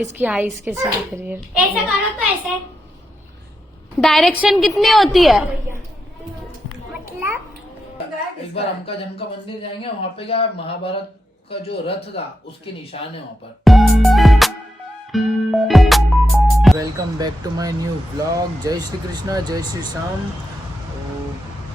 इसकी आईज कैसे दिख रही है? ऐसे करो तो ऐसे। डायरेक्शन कितनी होती है? मतलब एक बार हमका जमका मंदिर जाएंगे, वहाँ पे क्या महाभारत का जो रथ था उसके निशान है वहाँ पर। Welcome back to my new blog. जय श्री कृष्णा, जय श्री श्याम। तो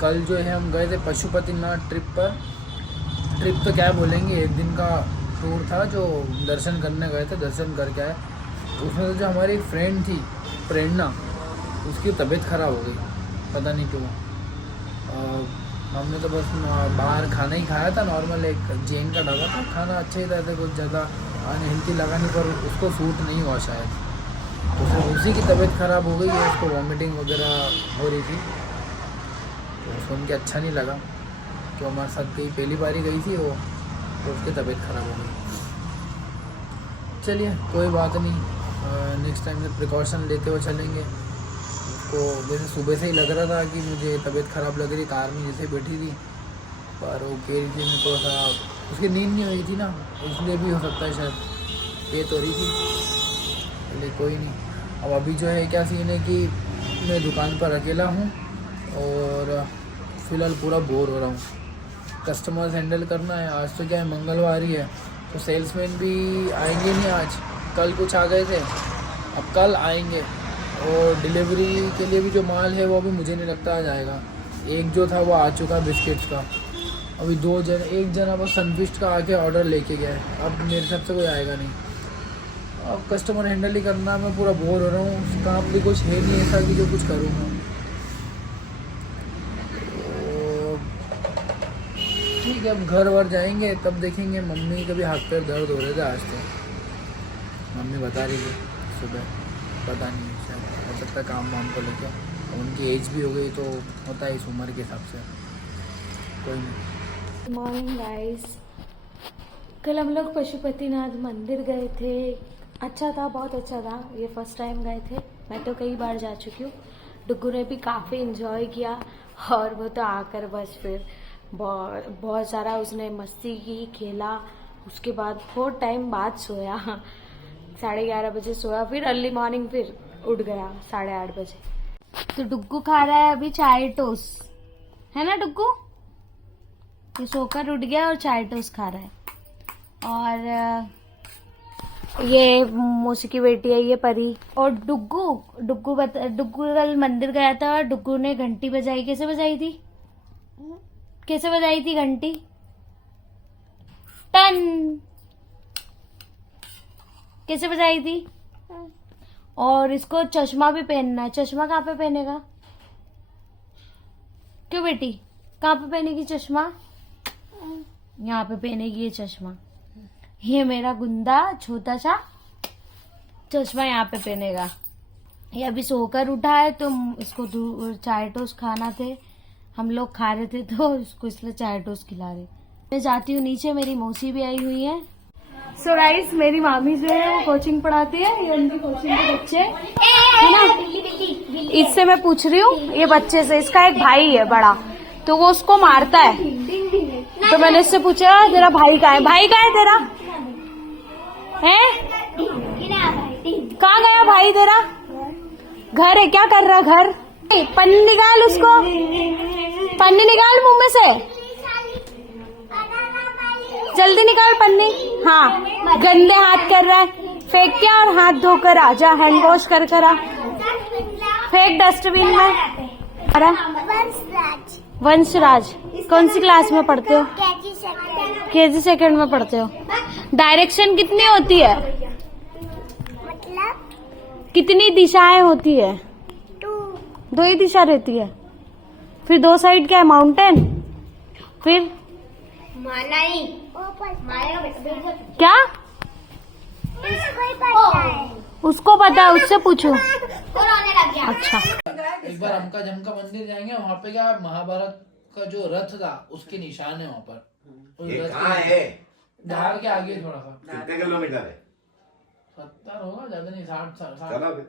कल जो है हम गए थे पशुपतिनाथ ट्रिप पर। ट्रिप तो क्या बोलेंगे, एक दिन का टूर था जो दर्शन करने गए थे, दर्शन करके आए। उसमें जो हमारी एक फ्रेंड थी प्रेरणा, उसकी तबीयत ख़राब हो गई, पता नहीं क्यों। हमने तो बस बाहर खाना ही खाया था, नॉर्मल एक जैन का ढाबा था, खाना अच्छा ही था, कुछ ज़्यादा अनहेल्थी लगा नहीं, पर उसको सूट नहीं हुआ शायद। तो फिर उसी की तबीयत ख़राब हो गई है, उसको वॉमिटिंग वगैरह हो रही थी। तो सुन के अच्छा नहीं लगा कि हमारे साथ गई, पहली बार ही गई थी वो, तो उसकी तबीयत ख़राब हो गई। चलिए कोई बात नहीं, नेक्स्ट टाइम में प्रिकॉशन लेते हुए चलेंगे। तो वैसे सुबह से ही लग रहा था कि मुझे तबीयत ख़राब लग रही, कार में जैसे बैठी थी, पर वो कह रही थी मैं थोड़ा सा, उसकी नींद नहीं हुई थी ना, इसलिए भी हो सकता है शायद, पेट हो रही थी। चलिए कोई नहीं। अब अभी जो है क्या सीन है कि मैं दुकान पर अकेला हूँ और फ़िलहाल पूरा बोर हो रहा हूँ। कस्टमर्स हैंडल करना है। आज तो क्या है, मंगलवार ही है, तो सेल्समैन भी आएंगे नहीं आज, कल कुछ आ गए थे, अब कल आएंगे। और डिलीवरी के लिए भी जो माल है वो भी मुझे नहीं लगता आ जाएगा। एक जो था वो आ चुका बिस्किट्स का, अभी एक जना बस सनफिस्ट का आके ऑर्डर लेके गया है, अब मेरे हिसाब से कोई आएगा नहीं। अब कस्टमर हैंडल ही करना, मैं पूरा बोर हो रहा हूँ, काम भी कुछ है नहीं ऐसा कि जो कुछ करूँगा। तो ठीक है, अब घर वर जाएंगे तब देखेंगे। मम्मी का भी हाथ पैर दर्द हो रहे थे आज, तो मम्मी बता रही थी सुबह, पता नहीं शायद हो सकता है काम वाम को लेकर, उनकी एज भी हो गई तो होता है इस उम्र के हिसाब से। कोई नहीं। Good morning guys. कल हम लोग पशुपतिनाथ मंदिर गए थे, अच्छा था, बहुत अच्छा था। ये फर्स्ट टाइम गए थे, मैं तो कई बार जा चुकी हूँ। डुग्गू ने भी काफ़ी इन्जॉय किया, और वो तो आकर बस फिर बहुत सारा उसने मस्ती की, खेला। उसके बाद बहुत टाइम बाद सोया, 11:30 बजे सोया, फिर अर्ली मॉर्निंग फिर उठ गया 8:30 बजे। तो डुग्गू खा रहा है अभी चाय टोस्ट, है ना डुग्गू? ये सोकर उठ गया और चाय टोस्ट खा रहा है। और ये मौसी की बेटी है ये परी। और डुग्गू कल मंदिर गया था, डुग्गू ने घंटी बजाई। कैसे बजाई थी? कैसे बजाई थी घंटी? टन। कैसे बजाई थी? और इसको चश्मा भी पहनना है। चश्मा कहाँ पे पहनेगा? क्यों बेटी, कहाँ पे पहनेगी चश्मा? यहाँ पे पहनेगी ये चश्मा। ये मेरा गुंदा छोटा सा चश्मा यहाँ पे पहनेगा। ये अभी सोकर उठा है, तो इसको चाय टोस्ट खाना थे, हम लोग खा रहे थे, तो इसको इसलिए चाय टोस्ट खिला रहे। मैं जाती हूँ नीचे, मेरी मौसी भी आई हुई है। सो गाइस, मेरी मामी जो है वो कोचिंग पढ़ाती है, ये उनकी कोचिंग के बच्चे है ना। इससे मैं पूछ रही हूँ, ये बच्चे से, इसका एक भाई है बड़ा, तो वो उसको मारता है। तो मैंने इससे पूछा तेरा भाई कहाँ है? भाई कहाँ है तेरा? है कहाँ गया भाई तेरा? घर है? क्या कर रहा घर? पन्नी निकाल, उसको पन्नी निकाल मुंह में से, जल्दी निकाल पन्नी। हाँ, गंदे हाथ कर रहा है, फेंक के और हाथ धोकर आजा, हैंड वॉश कर आ, फेंक डस्टबिन में। अरे वंशराज, कौन सी क्लास में पढ़ते हो? केजी सेकंड में पढ़ते हो। डायरेक्शन कितनी होती है? मतलब कितनी दिशाएं होती है? 2 ही दिशा रहती है। फिर 2 साइड क्या है? माउंटेन। फिर क्या? उसको पता है, उससे पूछो। अच्छा, एक बार हमका जमका मंदिर जाएंगे, वहाँ पे क्या महाभारत का जो रथ था उसके निशान है वहाँ पर। ये कहाँ है? धार के आगे थोड़ा सा। कितने किलोमीटर है? 70 होगा, ज्यादा नहीं, 60। चलो फिर,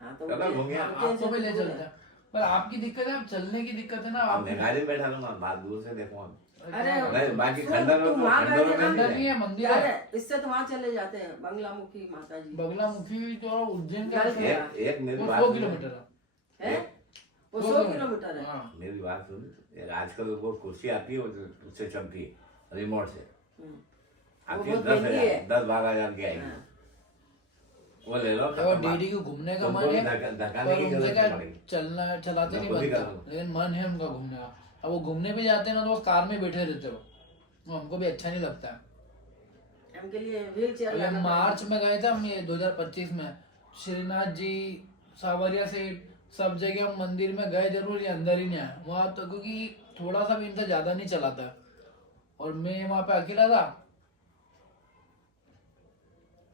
चलो घूमिए। आपको भी ले चलते हैं, पर आपकी दिक्कत है, आप चलने की दिक्कत है ना। अब मैं गाड़ी में बैठा लूंगा, बात दूर से देखो। अरे नहीं, बाकी सुन, खंडर तुम वहाँ गए थे ना? अंदर नहीं है मंदिर है। अरे इससे तो वहाँ चले जाते हैं बंगलामुखी माता जी बगलामुखी तो उज्जैन का गल है, गया। एक मेरी वो बात 100 सुन। किलोमीटर है। है वो 100 किलोमीटर है। हाँ। मेरी बात सुन, एक आजकल वो कुर्सी आती है उससे चलती है रिमोट से हम्म। आती वो है बहुत महंगी है। 10-12 हजार की आएगी हाँ। वो ले लो और डीडी को घूमने का मन है, धकाने पर की उनसे जरूरत क्या नहीं पड़ेगी। चलना चलाते मैं नहीं खुद ही बनता, कर लूँ। लेकिन मन है उनका घूमने का। अब वो घूमने भी जाते हैं ना तो वो कार में बैठे रहते हो, वो हमको भी अच्छा नहीं लगता है। उनके लिए व्हील चेयर अभी हम मार्च में गए थे हम, ये 2025 में श्रीनाथ जी, सावरिया सेठ, सब जगह हम मंदिर में गए जरूर, ये अंदर ही नहीं आए वहाँ तो, क्योंकि थोड़ा सा भी इनसे ज्यादा नहीं चलाता है। और मैं वहाँ पे अकेला था,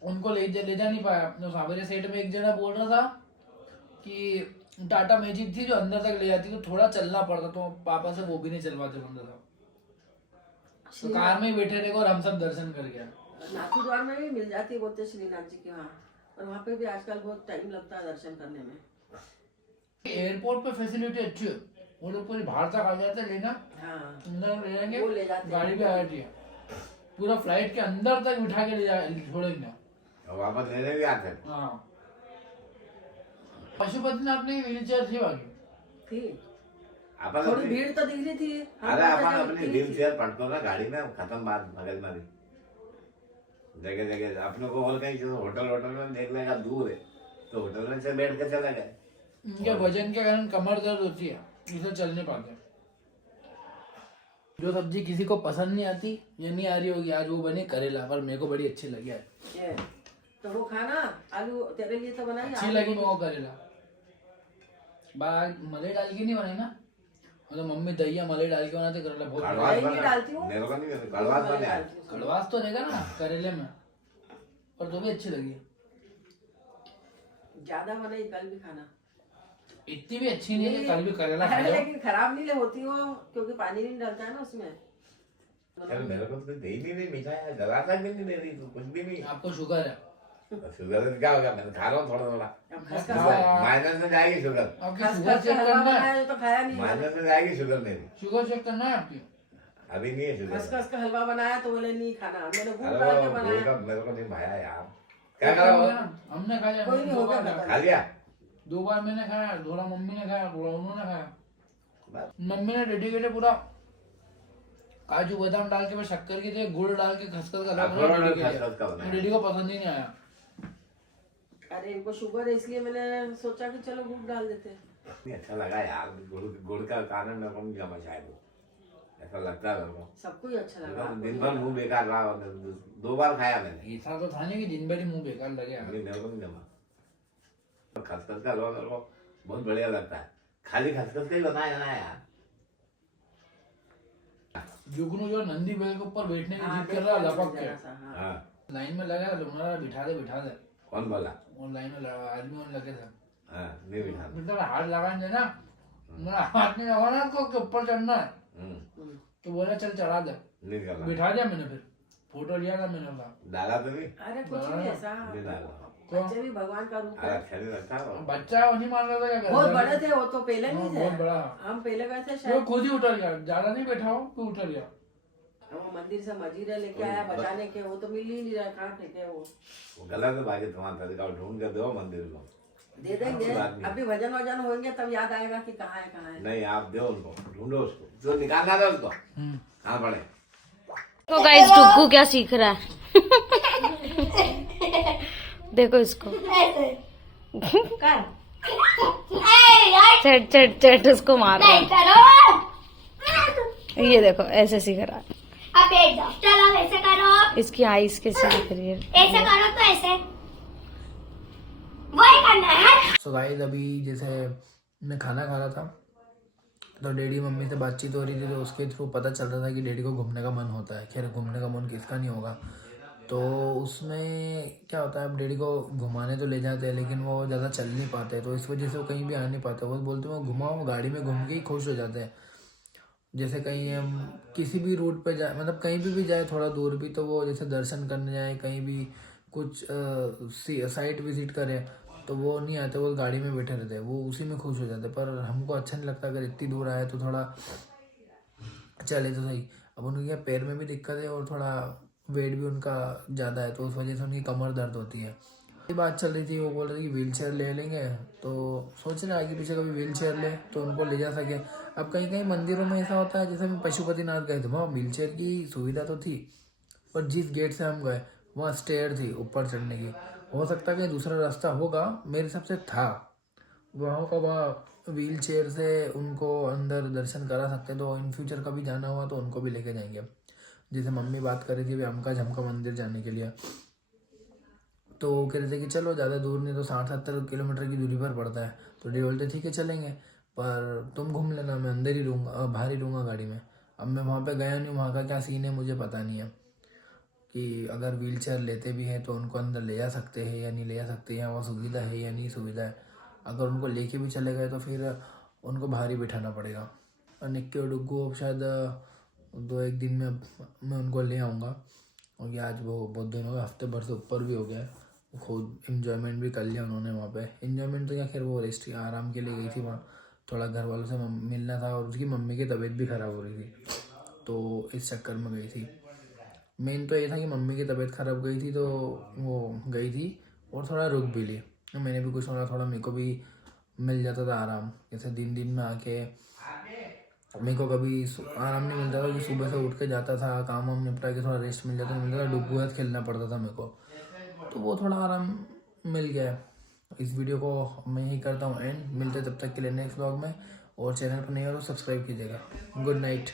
उनको ले जा नहीं पाया। तो सावरिया सेठ में एक जना बोल रहा था कि टाटा मैजिक थी जो अंदर तक ले जाती, तो थोड़ा चलना पड़ता, तो पापा से वो भी नहीं चलवाते बंदा था, तो कार में ही बैठे रहे और हम सब दर्शन कर गया। नाथू द्वार में भी मिल जाती है बोलते श्रीनाथ जी के वहाँ, और वहाँ पे भी आजकल बहुत टाइम लगता है दर्शन करने में। एयरपोर्ट पे फैसिलिटी अच्छी है, वो लोग पूरी बाहर तक आ जाते लेना, हाँ अंदर ले जाएंगे, वो ले जाते हैं। गाड़ी भी आ जाती है, पूरा फ्लाइट के अंदर तक बिठा के छोड़ेंगे। और वापस लेने भी आते हैं। हाँ, पशुपतिनाथ में व्हील चेयर थी बाकी। थी अपन थोड़ी अपनी- भीड़ तो दिख रही थी। हम अरे लोग अपन जब अपनी थी- व्हील चेयर पटको ना गाड़ी में खत्म बात मगजमारी जगह जगह अपने को और कहीं जैसे होटल में देख लेगा दूर है तो होटल में से बैठ के चला गए। उनके वजन के कारण कमर दर्द होती है, इसे चल नहीं पाते। जो सब्जी किसी को पसंद नहीं आती, ये नहीं आ रही होगी आज, वो बने करेला, पर मेरे को बड़ी अच्छी लगी है। ये, तो वो खाना आलू तेरे लिए तो बनाई अच्छी लगी मेरे को करेला। मलाई डाल के नहीं बनाई ना, मतलब मम्मी दहिया मलाई डाल के बनाते करेला, बहुत कड़वास दही नहीं बना- डालती हूँ। मेरे को नहीं कड़वास बने आज। कड़वास तो रहेगा ना करेले में, पर तो भी अच्छी लगी। ज्यादा बनाई कल भी खाना, इतनी भी अच्छी नहीं है कि कल भी करेला खा अरे लो। लेकिन खराब नहीं होती वो, क्योंकि पानी नहीं डालता है ना उसमें। यार मेरे को तो दही भी नहीं मीठा है, जरा सा भी नहीं दे रही तू, कुछ भी नहीं। आपको शुगर है, शुगर से क्या होगा, मैं खा रहा हूँ थोड़ा थोड़ा। अब खसखस हाँ। माइनस में जाएगी शुगर, आपकी शुगर खसखस चेक का हलवा करना है, बनाया तो खाया नहीं मैंने। माइनस में जाएगी शुगर मेरी। शुगर चेक करना है आपकी। अभी नहीं है शुगर। खसखस का हलवा बनाया तो बोले नहीं खाना, मैंने गुड़ अरे डाल के वो गुड़ बनाया। का मेरे को नहीं भाया यार, क्या करा वो? हमने खा लिया, कोई नहीं दो होगा बार खत्म। खा लिया 2 बार मैंने खाया, थोड़ा मम्मी ने खाया, थोड़ा उन्होंने खाया। बस। मम्मी ने डेडिकेटेड पूरा काजू बादाम डाल के, शक्कर की जगह गुड़ डाल के खसखस का हलवा अखरोट और बनाया, डैडी के खसखस का लिए। बनाया। डैडी को पसंद ही नहीं आया। अरे इनको शुगर है इसलिए मैंने सोचा कि चलो गुड़ डाल देते हैं। नहीं अच्छा लगा यार, गुड़ का कारण मेरे को नहीं जमा शायद वो। ऐसा लगता है मेरे को। सबको ही अच्छा लगा। दिन भर मुंह बेकार रहा, 2 बार खाया मैंने, ऐसा तो था नहीं कि दिन भर ही मुंह बेकार लगे। अभी मेरे को नहीं जमा। खसखस का हलवा मेरे को बहुत बढ़िया लगता है, खाली खसखस का ही बनाया ना यार। जुगनू जो नंदी बैल के ऊपर बैठने की हाँ, जिद कर रहा देखो लपक जरा के, सा, हाँ। हाँ लाइन में लगा लुंगड़ा, बिठा दे। कौन बोला? और लाइन में आदमी होने लगे थे, हाँ नहीं बिठा। बेटा हाथ लगाने देना, मेरा हाथ नहीं लगाना को के ऊपर चढ़ना है, हम्म। तो बोला चल चढ़ा दे, नहीं करना, बिठा दिया मैंने, फिर फोटो लिया था मैंने उसका। डाला तो नहीं, अरे कुछ नहीं ऐसा, नहीं डाला। बच्चे भी भगवान का रूप अरे है। अच्छा नहीं लगता वो। बच्चा वो नहीं मान रहा था, क्या बहुत कर बड़े थे वो तो, पहले नहीं थे। बहुत बड़ा, हम पहले गए थे वो शायद, खुद ही उतर गया, ज्यादा नहीं बैठा हो तो उतर गया। वो मंदिर से मजीरा लेके आया बचाने के, वो तो मिल ही नहीं रहा, कहाँ फेंके वो। गलत है भाग्य तुम्हारा, तरीका ढूंढ के दो मंदिर को। दे देंगे, अच्छी बात नहीं। अभी भजन वजन होंगे तब याद आएगा कि कहाँ है। नहीं आप दो उनको, ढूंढो उसको, जो निकालना था उसको। हाँ पड़े तो गाइस डुग्गू क्या सीख रहा है देखो इसको, चट चट चट उसको मार रहा नहीं है। करो, ये देखो ऐसे सीख रहा है, अब बैठ जाओ, चलो ऐसे करो, इसकी आईज कैसे दिख रही है। ऐसे करो तो ऐसे, वही करना है। सो गाइस अभी जैसे मैं खाना खा रहा था तो डैडी मम्मी से बातचीत हो रही थी, तो उसके थ्रू पता चल रहा था कि डैडी को घूमने का मन होता है। खैर घूमने का मन किसका नहीं होगा, तो उसमें क्या होता है, अब डैडी को घुमाने तो ले जाते हैं लेकिन वो ज़्यादा चल नहीं पाते, तो इस वजह से वो कहीं भी आ नहीं पाते। वो बोलते हैं वो घुमाओ, गाड़ी में घूम के ही खुश हो जाते हैं। जैसे कहीं हम किसी भी रूट पे जाए, मतलब कहीं भी जाए थोड़ा दूर भी, तो वो जैसे दर्शन करने जाए, कहीं भी कुछ साइट विजिट करें, तो वो नहीं आते, वो गाड़ी में बैठे रहते हैं, वो उसी में खुश हो जाते हैं। पर हमको अच्छा नहीं लगता, अगर इतनी दूर आए तो थोड़ा चले तो सही। अब उनके क्या पैर में भी दिक्कत है और थोड़ा वेट भी उनका ज़्यादा है, तो उस वजह से उनकी कमर दर्द होती है। ये बात चल रही थी, वो बोल रहे थे कि व्हील चेयर ले लेंगे, तो सोच रहे आगे पीछे कभी व्हील चेयर ले तो उनको ले जा सके। अब कहीं कहीं मंदिरों में ऐसा होता है, जैसे हम पशुपतिनाथ गए थे, वहाँ व्हील चेयर की सुविधा तो थी, और जिस गेट से हम गए वहाँ स्टेयर थी ऊपर चढ़ने की। हो सकता है कि दूसरा रास्ता होगा, मेरे हिसाब से था वहाँ का, वहाँ व्हील चेयर से उनको अंदर दर्शन करा सकते। तो इन फ्यूचर कभी जाना हुआ तो उनको भी लेके जाएंगे। जैसे मम्मी बात कर रही थी अभी हमका झमका मंदिर जाने के लिए, तो वो कह रहे थे कि चलो ज़्यादा दूर नहीं, तो 60-70 किलोमीटर की दूरी पर पड़ता है। तो डी बोलते ठीक है चलेंगे, पर तुम घूम लेना, मैं अंदर ही रहूँगा, बाहर ही रहूँगा गाड़ी में। अब मैं वहाँ पे गया नहीं, वहाँ का क्या सीन है मुझे पता नहीं है कि अगर व्हील चेयर लेते भी हैं तो उनको अंदर ले जा सकते हैं या नहीं ले जा सकते, या वहाँ सुविधा है या नहीं सुविधा है। अगर उनको लेके भी चले गए तो फिर उनको बाहर ही बिठाना पड़ेगा। और निक्की और डुग्गू अब शायद 2-1 दिन में मैं उनको ले आऊँगा, क्योंकि आज वो बहुत दिनों का हफ्ते भर से ऊपर भी हो गया है। खुद इन्जॉयमेंट भी कर लिया उन्होंने वहाँ पे। इन्जॉयमेंट तो क्या, खैर वो रेस्ट आराम के लिए गई थी वहाँ, थोड़ा घर वालों से मिलना था, और उसकी मम्मी की तबीयत भी ख़राब हो रही थी, तो इस चक्कर में गई थी। मेन तो ये था कि मम्मी की तबीयत ख़राब गई थी, तो वो गई थी और थोड़ा रुक भी ली। मैंने भी कुछ थोड़ा मेरे को भी मिल जाता था आराम। जैसे दिन में आके मेरे को कभी आराम नहीं मिलता था, कि सुबह से उठ के जाता था, काम वाम निपटा के थोड़ा रेस्ट मिल जाता था, डुग्गू साथ खेलना पड़ता था मेरे को, तो वो थोड़ा आराम मिल गया। इस वीडियो को मैं ही करता हूँ एंड, मिलते तब तक के लिए नेक्स्ट ब्लॉग में, और चैनल पर नहीं हो तो सब्सक्राइब कीजिएगा। Good night.